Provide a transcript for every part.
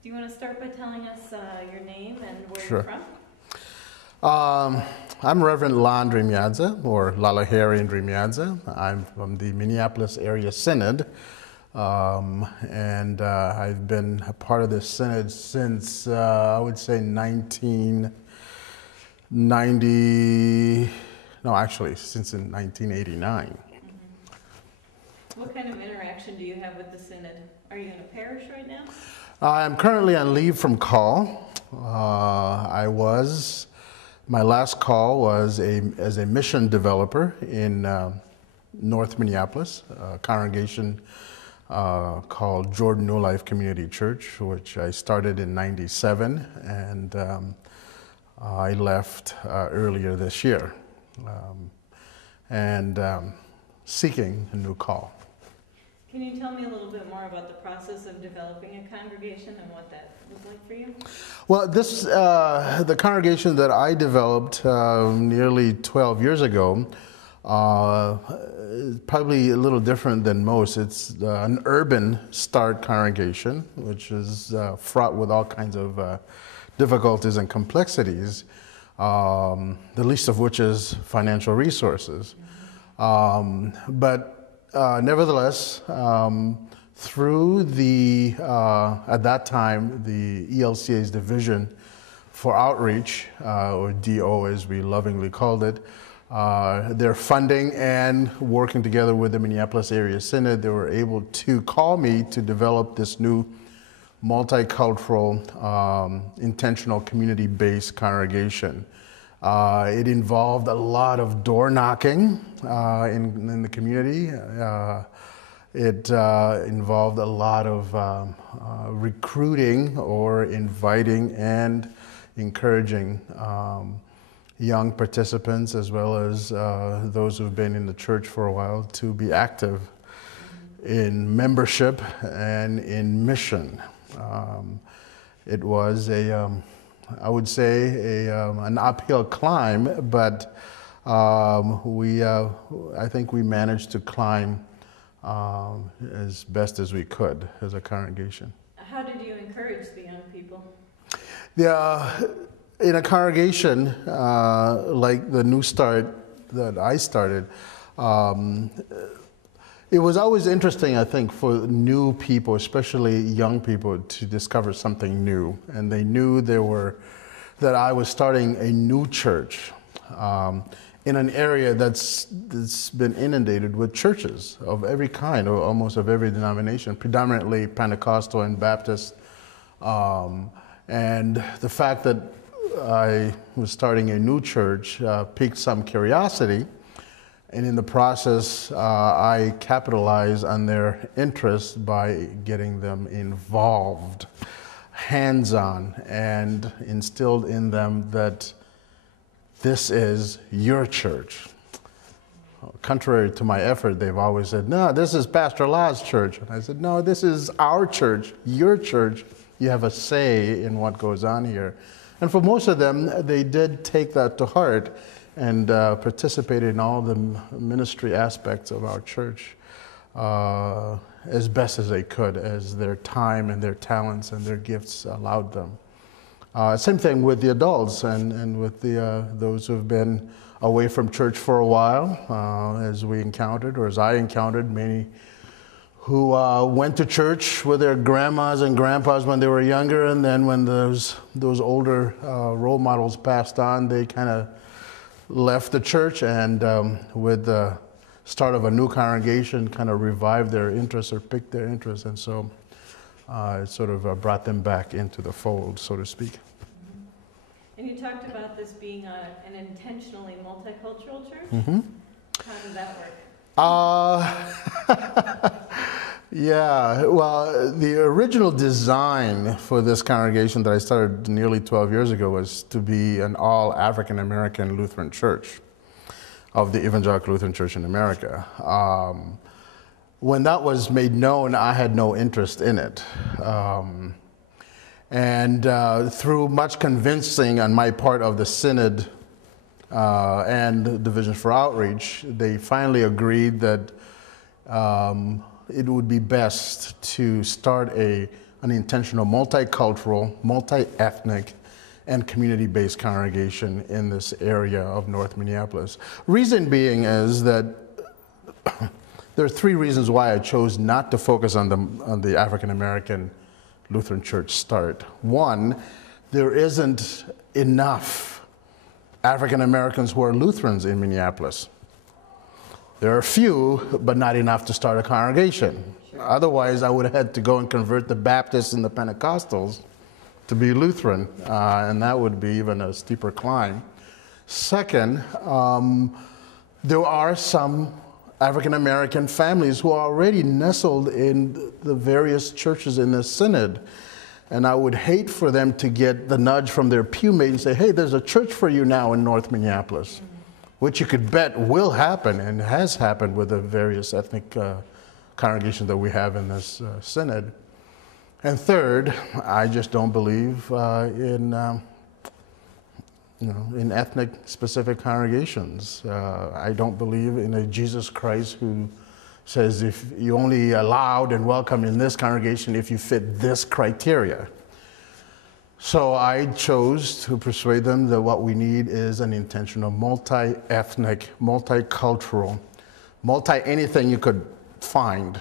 Do you want to start by telling us your name and where Sure. you're from? I'm Reverend Andriamihaja, or Lalaheri Andriamihaja. I'm from the Minneapolis Area Synod, and I've been a part of this synod since, I would say, 1990, no, actually, since in 1989. What kind of interaction do you have with the synod? Are you in a parish right now? I'm currently on leave from call. My last call was as a mission developer in North Minneapolis, a congregation called Jordan New Life Community Church, which I started in '97, and I left earlier this year, and seeking a new call. Can you tell me a little bit more about the process of developing a congregation and what that was like for you? Well, the congregation that I developed nearly 12 years ago is probably a little different than most. It's an urban start congregation, which is fraught with all kinds of difficulties and complexities, the least of which is financial resources. Nevertheless, through at that time, the ELCA's Division for Outreach, or DO as we lovingly called it, their funding and working together with the Minneapolis Area Synod, they were able to call me to develop this new multicultural, intentional community-based congregation. It involved a lot of door knocking in the community. It involved a lot of recruiting or inviting and encouraging young participants, as well as those who've been in the church for a while, to be active in membership and in mission. It was I would say an uphill climb, but I think we managed to climb as best as we could as a congregation. How did you encourage the young people? In a congregation like the New Start that I started, it was always interesting, I think, for new people, especially young people, to discover something new. And they knew that I was starting a new church in an area that's been inundated with churches of every kind, or almost of every denomination, predominantly Pentecostal and Baptist. And the fact that I was starting a new church piqued some curiosity. And in the process, I capitalized on their interest by getting them involved, hands-on, and instilled in them that this is your church. Contrary to my effort, they've always said, no, this is Pastor La's church. And I said, no, this is our church, your church. You have a say in what goes on here. And for most of them, they did take that to heart and participated in all the ministry aspects of our church as best as they could, as their time and their talents and their gifts allowed them. Same thing with the adults and with those who have been away from church for a while, as we encountered, or as I encountered, many who went to church with their grandmas and grandpas when they were younger, and then when those older role models passed on, they kind of left the church, and with the start of a new congregation, kind of revived their interest or piqued their interest, and so it sort of brought them back into the fold, so to speak. And you talked about this being an intentionally multicultural church. Mm-hmm. How did that work? Yeah, well, the original design for this congregation that I started nearly 12 years ago was to be an all African American Lutheran church of the Evangelical Lutheran Church in America. When that was made known, I had no interest in it. Through much convincing on my part of the Synod and the Division for Outreach, they finally agreed that it would be best to start a an intentional multicultural, multi-ethnic, and community-based congregation in this area of North Minneapolis. Reason being is that there are three reasons why I chose not to focus on the African American Lutheran Church start. One, there isn't enough African Americans who are Lutherans in Minneapolis. There are a few, but not enough to start a congregation. Sure. Otherwise, I would have had to go and convert the Baptists and the Pentecostals to be Lutheran, and that would be even a steeper climb. Second, there are some African American families who are already nestled in the various churches in this synod. And I would hate for them to get the nudge from their pewmate and say, hey, there's a church for you now in North Minneapolis, which you could bet will happen and has happened with the various ethnic congregations that we have in this synod. And third, I just don't believe in ethnic specific congregations. I don't believe in a Jesus Christ who says if you only allowed and welcome in this congregation if you fit this criteria. So I chose to persuade them that what we need is an intentional multi-ethnic, multicultural, multi-anything you could find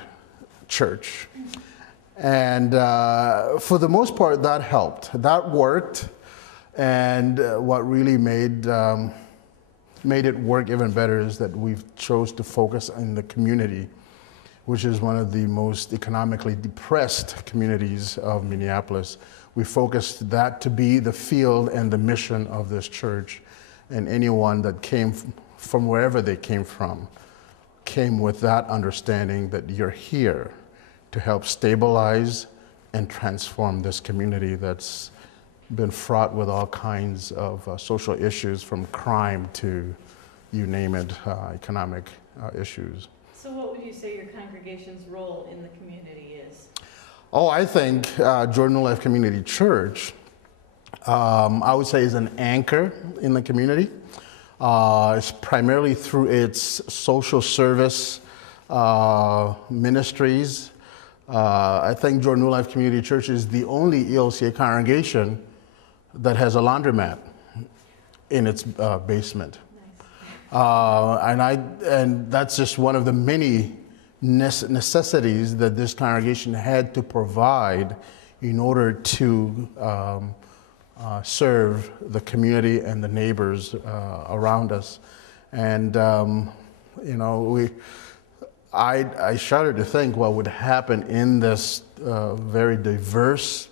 church. And for the most part, that helped. That worked. And what really made it work even better is that we've chose to focus on the community, which is one of the most economically depressed communities of Minneapolis. We focused that to be the field and the mission of this church, and anyone that came from wherever they came from came with that understanding that you're here to help stabilize and transform this community that's been fraught with all kinds of social issues, from crime to, you name it, economic issues. So what would you say your congregation's role in the community is? Oh, I think Jordan New Life Community Church, I would say, is an anchor in the community. It's primarily through its social service ministries. I think Jordan New Life Community Church is the only ELCA congregation that has a laundromat in its basement. Nice. And that's just one of the many necessities that this congregation had to provide in order to serve the community and the neighbors around us. And I shudder to think what would happen in this very diverse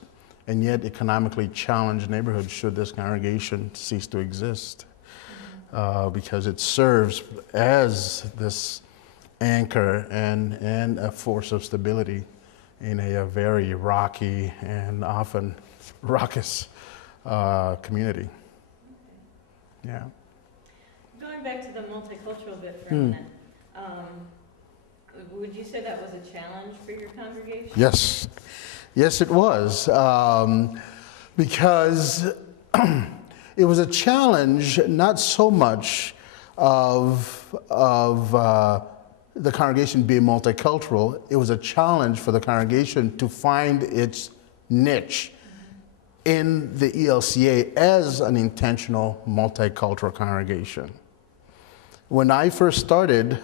and yet economically challenged neighborhood should this congregation cease to exist, because it serves as this anchor and a force of stability in a very rocky and often raucous community. Yeah. Going back to the multicultural bit for a minute, would you say that was a challenge for your congregation? Yes. Yes, it was. Because it was a challenge, not so much of the congregation being multicultural. It was a challenge for the congregation to find its niche in the ELCA as an intentional multicultural congregation. When I first started,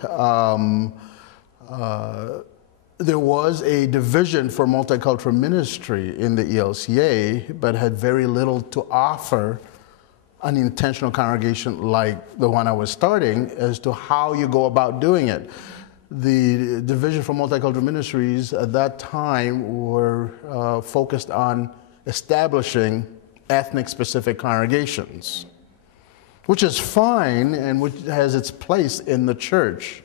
there was a division for multicultural ministry in the ELCA, but had very little to offer an intentional congregation like the one I was starting as to how you go about doing it. The division for multicultural ministries at that time were focused on establishing ethnic-specific congregations, which is fine and which has its place in the church.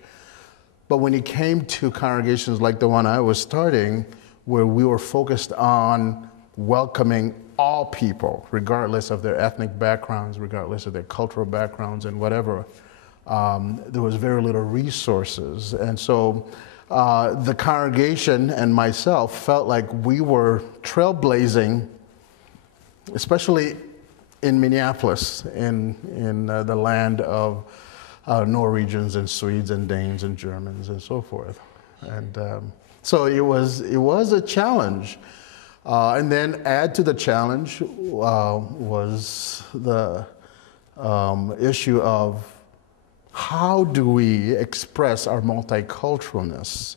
But when it came to congregations like the one I was starting, where we were focused on welcoming all people, regardless of their ethnic backgrounds, regardless of their cultural backgrounds and whatever, there was very little resources. And so the congregation and myself felt like we were trailblazing, especially in Minneapolis, in the land of Norwegians and Swedes and Danes and Germans and so forth. And so it was a challenge. And then add to the challenge was the issue of how do we express our multiculturalness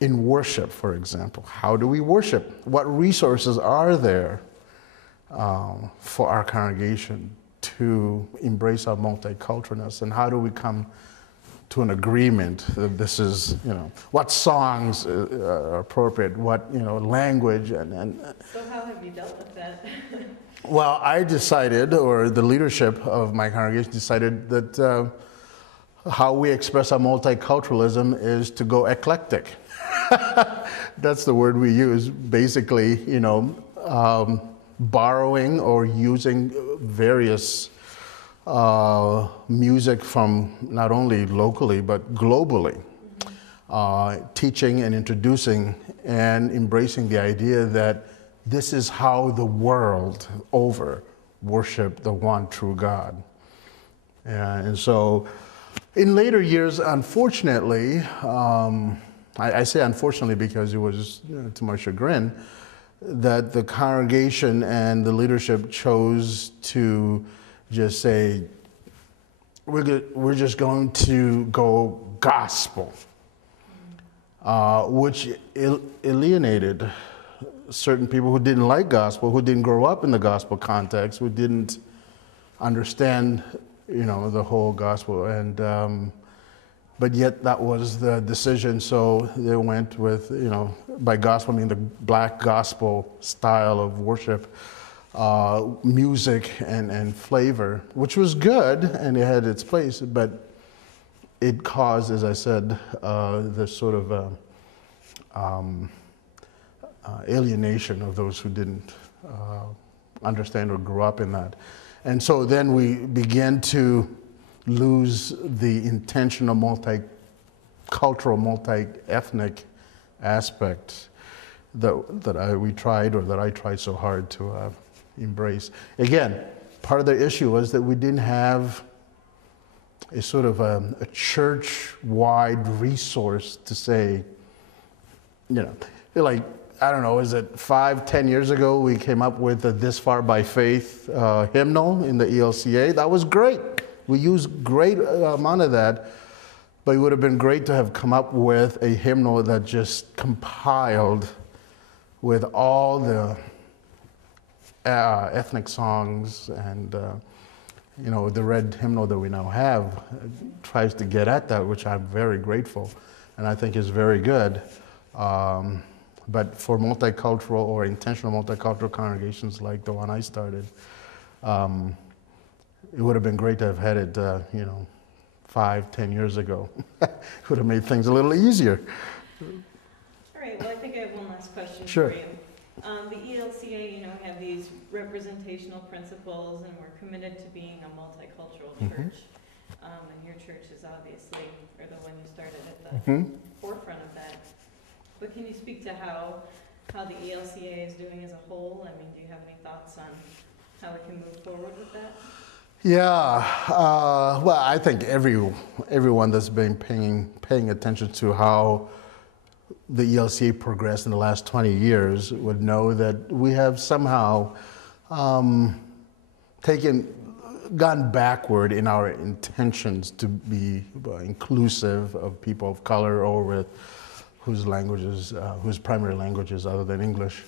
in worship, for example? How do we worship? What resources are there for our congregation to embrace our multiculturalness? And how do we come to an agreement that this is, what songs are appropriate, what, language, and So how have you dealt with that? well, I decided, or the leadership of my congregation decided that how we express our multiculturalism is to go eclectic. That's the word we use. Basically, borrowing or using various music from not only locally but globally, teaching and introducing and embracing the idea that this is how the world over worship the one true God. And so in later years, unfortunately, I say unfortunately because it was to my chagrin, that the congregation and the leadership chose to just say, we're just going to go gospel, which alienated certain people who didn't like gospel, who didn't grow up in the gospel context, who didn't understand, the whole gospel. And but yet that was the decision. So they went with, by gospel I mean the black gospel style of worship, music and flavor, which was good and it had its place, but it caused, as I said, this sort of alienation of those who didn't understand or grew up in that. And so then we began to lose the intentional multicultural, multi-ethnic aspect that we tried, or that I tried so hard to embrace. Again, part of the issue was that we didn't have a sort of a church-wide resource to say, like, I don't know, is it 5-10 years ago we came up with the This Far by Faith hymnal in the ELCA. That was great. We used great amount of that, but it would have been great to have come up with a hymnal that just compiled with all the ethnic songs, and the red hymnal that we now have tries to get at that, which I'm very grateful and I think is very good. But for multicultural or intentional multicultural congregations like the one I started, it would have been great to have had it, 5-10 years ago. It would have made things a little easier. All right, well, I think I have one last question Sure. for you. The ELCA, have these representational principles, and we're committed to being a multicultural church. And your church is obviously, or the one you started at the forefront of that. But can you speak to how the ELCA is doing as a whole? I mean, do you have any thoughts on how we can move forward with that? Yeah, well, I think everyone that's been paying attention to how the ELCA progressed in the last 20 years would know that we have somehow gone backward in our intentions to be inclusive of people of color, or with whose primary languages other than English.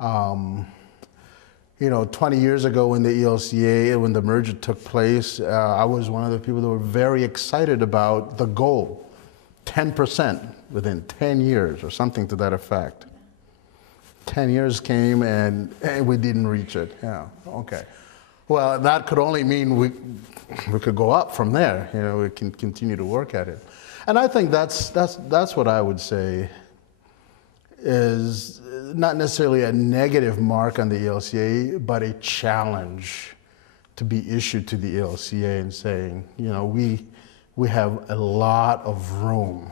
20 years ago when the ELCA, when the merger took place, I was one of the people that were very excited about the goal, 10% within 10 years or something to that effect. 10 years came and we didn't reach it. Yeah, okay. Well, that could only mean we could go up from there. We can continue to work at it. And I think that's what I would say is not necessarily a negative mark on the ELCA, but a challenge to be issued to the ELCA and saying, we have a lot of room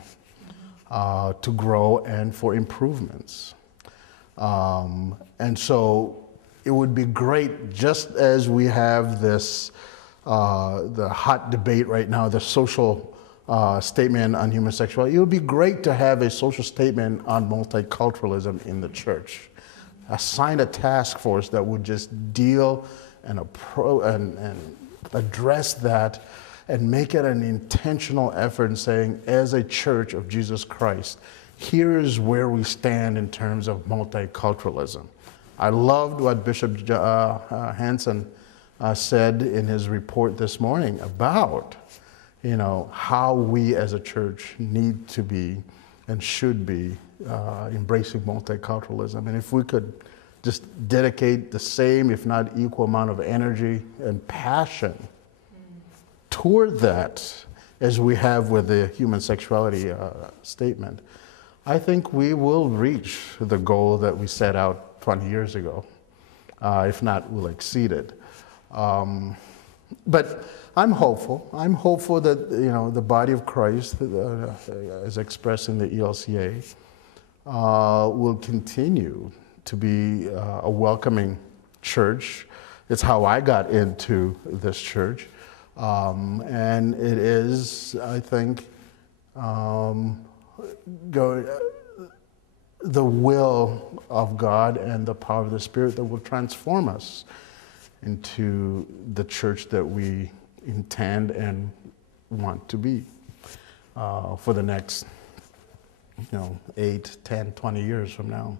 to grow and for improvements. And so it would be great, just as we have this, the hot debate right now, the social statement on human sexuality, it would be great to have a social statement on multiculturalism in the church. assign a task force that would just deal and address that and make it an intentional effort in saying, as a church of Jesus Christ, here is where we stand in terms of multiculturalism. I loved what Bishop Hansen said in his report this morning about, how we as a church need to be and should be embracing multiculturalism. And if we could just dedicate the same, if not equal amount of energy and passion toward that as we have with the human sexuality statement, I think we will reach the goal that we set out 20 years ago. If not, we'll exceed it. But I'm hopeful. I'm hopeful that the body of Christ, as expressed in the ELCA, will continue to be a welcoming church. It's how I got into this church. And it is, I think, the will of God and the power of the Spirit that will transform us into the church that we intend and want to be for the next 8, 10, 20 years from now.